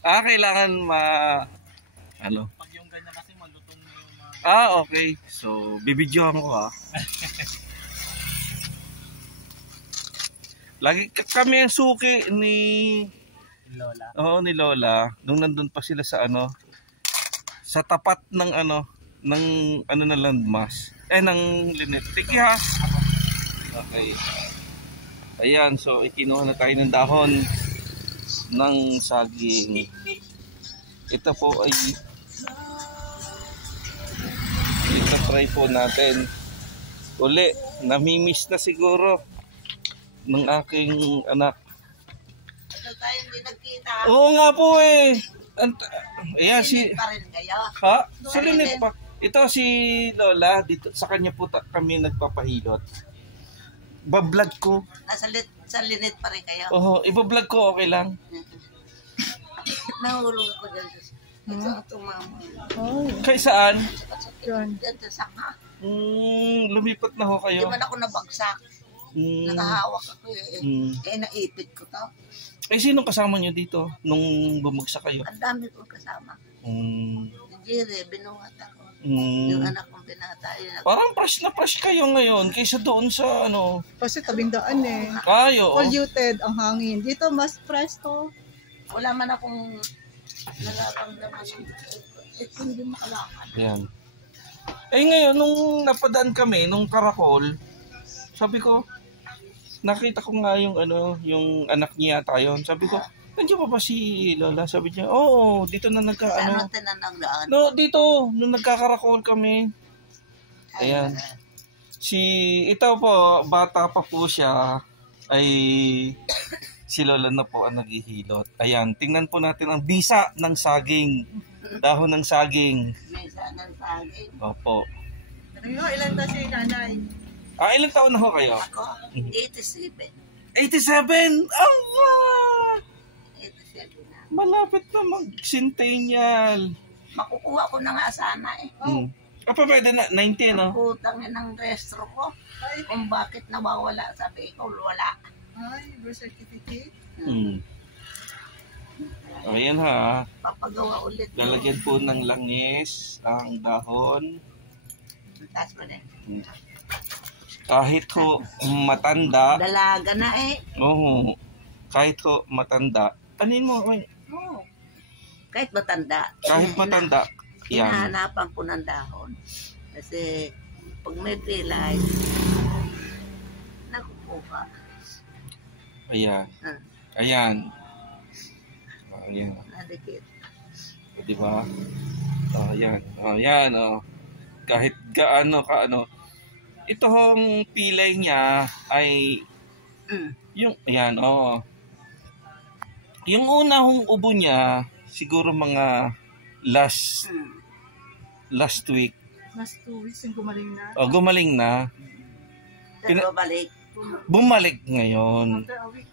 Kailangan ano? Pag yung ganyan kasi malutong na yung mga... Okay. So, bibidyohan ko Lagi kami ang suki ni Lola. Oo, ni Lola. Nung nandun pa sila sa sa tapat ng na landmass. Ng Linet. Tiki ha. Okay. Ayan, so ikinuha na tayo ng dahon ng saging. Ito po ay try po natin uli. Namimiss na siguro ng aking anak. Ito tayo hindi nagkita. Oo nga po eh. Ayan si... Pa rin kayo. Ha? Si Linet pa. Ito si Lola, dito sa kanya po kami nagpapahilot. Bablog ko. Sa Linet pa rin kayo. Ibablog ko, okay lang. Nahulog ako dyan. Ito mama. Kay saan? Dyan sa saka. Lumipat na ho kayo. Di man ako nabagsak. Nakahawak ako naipit ko to. Sinong kasama nyo dito nung bumagsak kayo? Ang dami kong kasama. Jire, binuhat ako. Yung anak kong binata. Parang fresh na fresh kayo ngayon kaysa doon sa Kasi tabing daan eh. Kayo. Polluted ang hangin. Dito mas fresh to. Wala man akong nararamdaman. Ito hindi makalakad. Yan. Ngayon, nung napadaan kami, nung Karakol, sabi ko, nakita ko nga yung anak niya tayo. Sabi ko, nandiyan pa ba si Lola? Sabi niya, oo, dito na Saan tinanang daan? No, dito, nung nagkakarakol kami. Ayan. Ito po, bata pa po siya, ay si Lola na po ang naghihilot. Ayan, tingnan po natin ang bisa ng saging. Dahon ng saging. Bisa ng saging. Opo. Ilan na si nanay? Ilang taon na ho kayo? Ako, 87. 87! Aba! 87 na. Malapit na mag-centennial. Makukuha ko na nga sana eh. Pwede na, 90 no? Putang ng restro ko. Kung bakit nawawala, sabi ko, wala. Ay, birth certificate? Ayan ha. Papagawa ulit. Lalagyan po ng langis ang dahon. Taas mo din. Kahit ho matanda. Dalaga na eh. Oo. Kahit ho matanda. Anin mo? Oo. Kahit matanda. Kahit matanda. Yan. Hinahanapan ko ng dahon. Kasi pag may pilay, nakukuha. Ayan. Ayan. Ayan. Nadikit. Diba? Ayan. Ayan. Kahit gaano ito hong pilay niya ay yung ayan yung una hong ubo niya siguro mga last week. Last 2 weeks yung gumaling na. Gumaling na. Pero balik. Bumalik ngayon. After a week.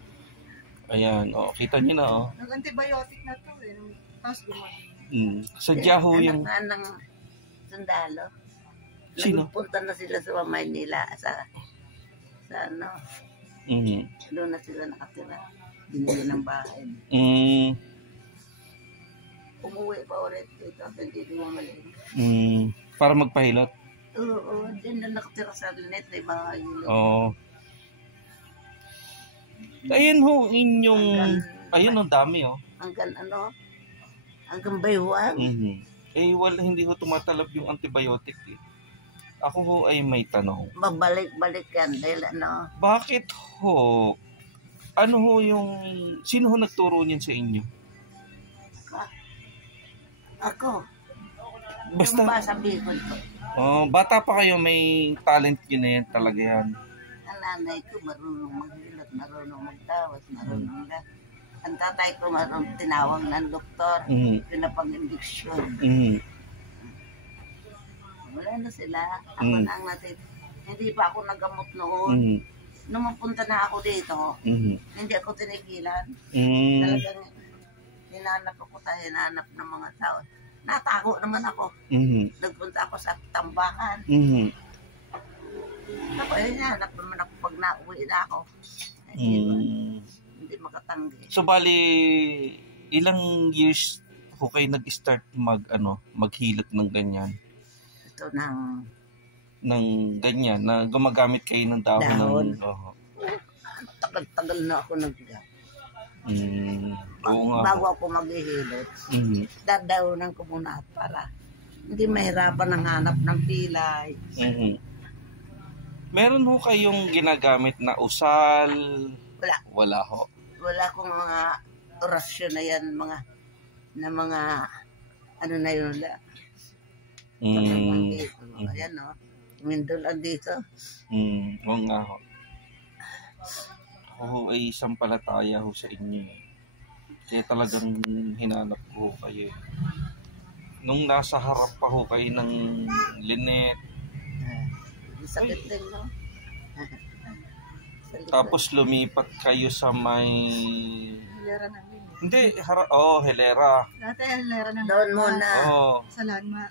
Ayan, kita niyo na Nag-antibiotic na to eh. Tapos gumaling. Sadya ho yung anak ng sundalo. Sino? Nagpunta na sila sa Maynila sa doon na sila nakatira. Binili ng bahay. Umuwi pa ulit dito at hindi bumalik. Para magpahilot? Oo, din na nakatira sa Linet na bahay. Oo. Ayun ho, inyong ayun ang dami Hanggang baywan. Wala, hindi ho tumatalab yung antibiotic eh. Ako ho ay may tanong. Babalik-balik yan dahil Bakit ho? Ano ho sino ho nagturo niyan sa inyo? Ako. Basta. Yung sabihin ko. Bata pa kayo, may talent yun na yan talaga yan. Ang nanay ko marunong maghilot, marunong magtawat, marunong ang tatay ko marunong tinawag ng doktor, pinapang-injection. Wala na sila. Ako na ang natin. Hindi pa ako nagamot noon. Nung mapunta na ako dito, hindi ako tinigilan. Talagang hinanap ng mga tao. Natago naman ako. Nagpunta ako sa tambakan. Ako, hinanap naman ako pag nauwi na ako. Hindi makatanggi. So, bali, Ilang years ho kayo nag-start maghilot ng ganyan? Ito ng Ganyan, na gumagamit kayo ng dahon. Dahon. Oo. tagal-tagal na ako Oo nga. bago ako maghihilot. Dadahunan ko muna para hindi mahirapan ang hanap ng pilay. Meron ho kayong ginagamit na usal? Wala. Wala ho. Wala akong mga orasyon na yan, mga ano na yun. Ayan o. Mindulan dito. Oo nga ho. Ako ay sampalataya ho sa inyo. Kaya talagang hinanap ko kayo. Nung nasa harap pa ho kayo ng Lynette. Sakit din, no? Tapos lumipat kayo sa may... Hilera ng linis. Hindi, Hilera. Dati hilera ng Doon muna. sa landma.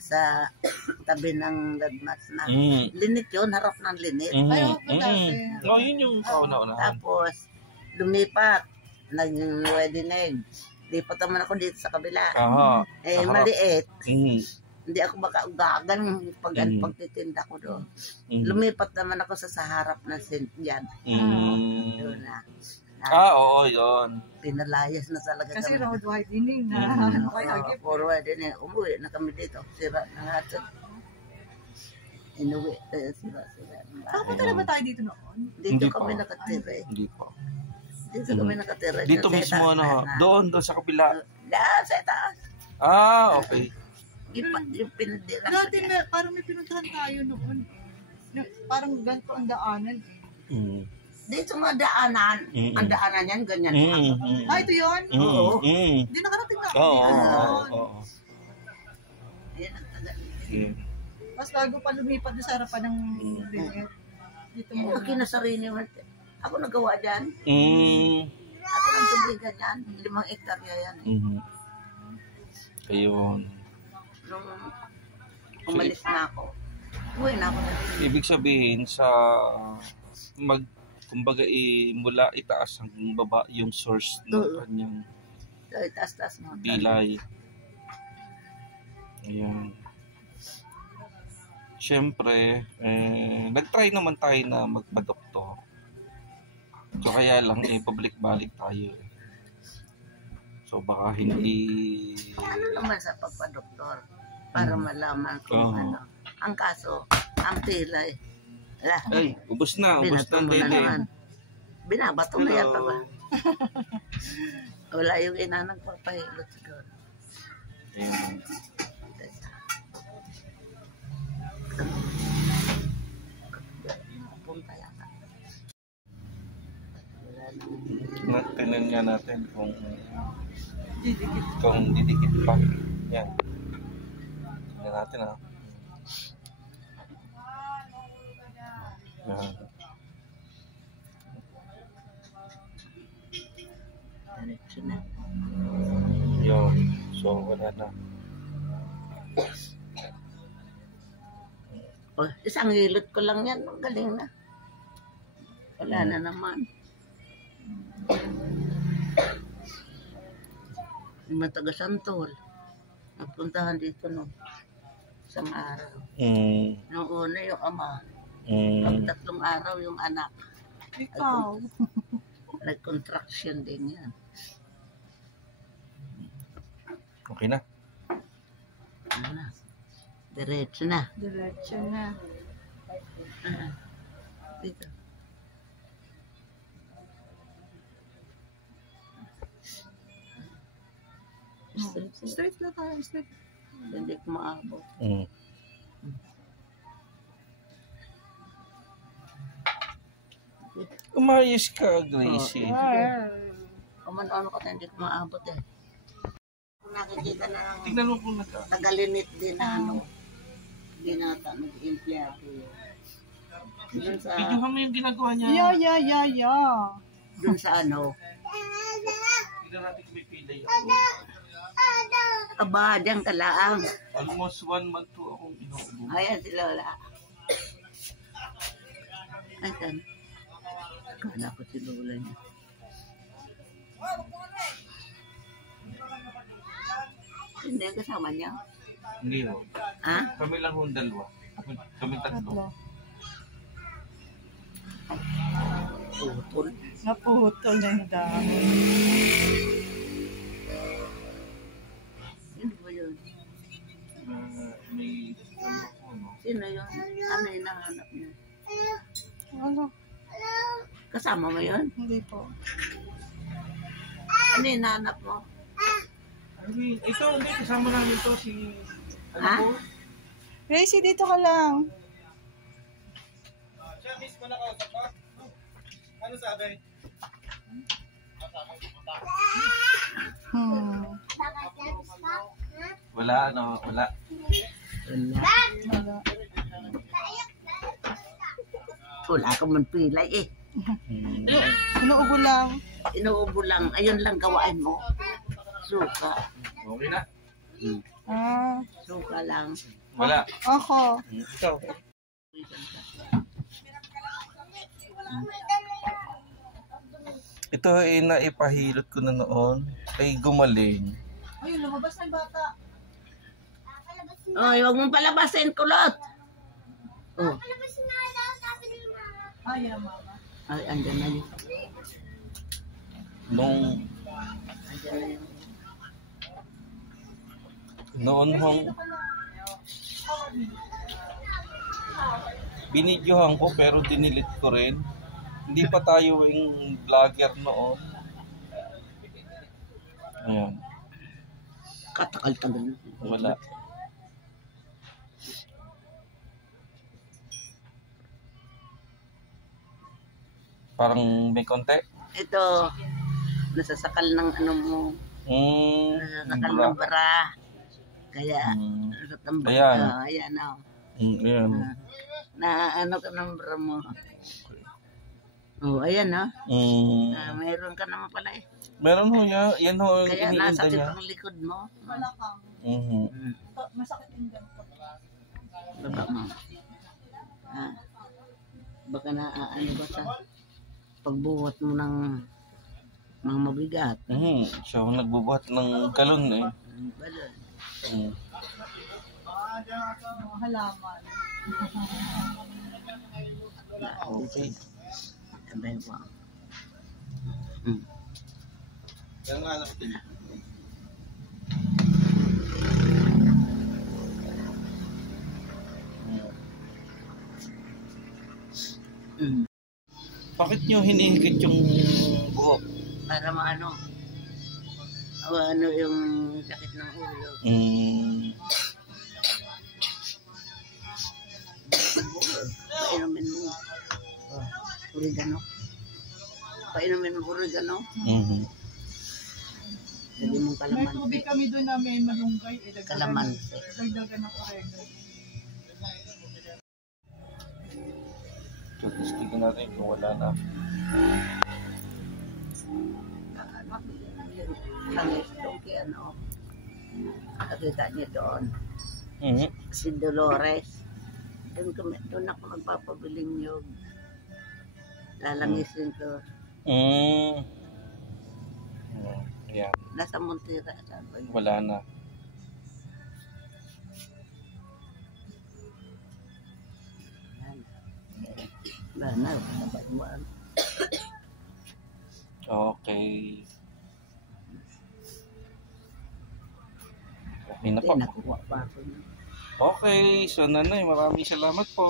Sa tabi ng landmas na. Mm. Linit yun, harap ng linit. Ay, oo, dati. Yun yung kauna-unahan. Tapos, lumipat. Naging wedding egg. Lipat naman ako dito sa kabila. Aha. Maliit. Mm. Hindi ako makaugagan pagtitinda ko doon. Lumipat naman ako sa harap ng dyan. Doon na. Oo, yun. Pinalayas na talaga Kasi kami. road widening na ano kayo agip. Puro wedding egg. Umuwi na kami dito. Sira na nga ito. Inuwi. Sira. Nakapunta na ba tayo dito noon? Dito Hindi kami pa. nakatira eh. Hindi po. Dito kami nakatira. Dito Sa mismo, itaas na. doon sa kabila. Sa itaas. Okay. Yung pinadira. Dati parang may pinuntahan tayo noon. Parang ganito ang daanan. Dito nga daanan. Ang daanan yan, ganyan. Ito yun? Oo. Hindi nakarating na ako Oo. dito. Yan ang tagal. Mas bago pa lumipat doon sa harapan ng linet. Dito mo. Ako kinasarili mo. Ako nagawa dyan. Ako nang tubigan yan. 5 hektarya yan. Ayun. Nung umalis na ako, uwi na ako na. Ibig sabihin kumbaga mula itaas hanggang baba yung source ng kanyang So, itaas-taas mo. pilay. Ayan. Siyempre, nag-try naman tayo na magpa-doktor. So kaya lang, pabalik-balik tayo. So baka hindi... Ano naman sa pagpa-doktor? Para malaman kung ano. Ang kaso, ang pilay. Wala. Ay, ubos na Binato mo na dede. naman. Binabato na yata ba? Wala yung ina nagpapahilot siguro. Ayan. Punta yata. Tingnan nga natin kung Didikit. didikit pa. Yan. Tingnan natin Yan. Diretso na. Yun. So, wala na. Isang hilot ko lang yan. Ang galing na. Wala na naman. Yung mga taga Santol. Nagpuntahan dito no. Isang araw. Nung una yung ama. Pag 3 araw yung anak. Ikaw. Nag-contraction din yan. Okay na. Ano na? Diretso na. Diretso na. Dito. Straight na tayo. Straight. Hindi ko maabot. Umayos ka, Gracie. Kung ano ka hindi ko maabot eh. Kung nakikita na ng Tingnan mo kung tagalinit din na ano. Binata, nag-empleyado yun. Dun sa, Videohan mo yung ginagawa niya. Yeah. dun sa ano. Tingnan natin kung may pilay ako. Aba, diyan ka laang. Almost 1 month to akong inuubo. Ayan si Lola. Ayan. Kala ko si Lola niya. Hindi ang kasama niya. Hindi ho. Ha? Kami lang ho dalawa. Kami tatlo. Putol. Naputol na yung dami. Sino ba yun? May ano ko, no? Sino yun? Ano yung nahanap niya? Ano? Kasama mo yun? Hindi po. Ano yung nahanap mo? Ito, hindi. Kasama namin to si... Ano Ha? po? Gracie, dito ka lang. Siya, miss ko na kausap ko. Ano sabi? Wala, ano, wala. Wala. Wala ka man pilay eh. Inuubo lang. Inuubo lang. Ayun lang gawain mo. Suka. Okay na. Ah, Suka lang. Wala. ako. Ikaw. Ito ay naipahilot ko na noon. Ay gumaling. Ayun, lumabas na yung bata. Oy, huwag mong palabasin, kulot. Oh. Ay, yan, mama. Ay, andyan na yun. Nung Andyan na yun. noon hong binidyohan ko pero dinilit ko rin. Hindi pa tayo yung vlogger noon. Ayan. Katakal-tagal. Wala. Parang may konti. Ito, nasasakal ng ano mo. Nasasakal Wala. ng bara. Kaya, nasasakal ng bara. Ayan. Ayan, oh. Ayan. Na ano ka ng bara mo. Oh, ayan, oh. Mayroon ka naman pala eh. Meron ho niya. Yan ho yung Kaya iniinda nasakit niya. ang likod mo. Malakang. Masakit yung ganito. Baba mo. Ha? Baka na ano ba sa pagbuhat mo ng mabigat. Siya ho nagbubuhat ng galon eh. Balon. Mga halaman. Okay. Sabay mo. Yan nga lang ito. Bakit nyo hinihigit yung buhok? Para maano. O ano yung sakit ng ulo. Painumin mo. Oregano. Painumin mo oregano. Lagi mong May kalamansi. tubig kami doon na may malunggay. Kalamansi. Dagdagan ng oregano. So, tistigan natin kung wala na. Langis doon kay ano. Nakita niyo doon. Mhm. Si Dolores. Doon ako magpapabiling yun. Lalangisin ko. Ayan. Nasa Montera. Saan ba yun? Wala na. Wala na. Sabay mo. Okay. Okay na Hindi, po. nakuha pa ako. Okay. So, nanay, maraming salamat po.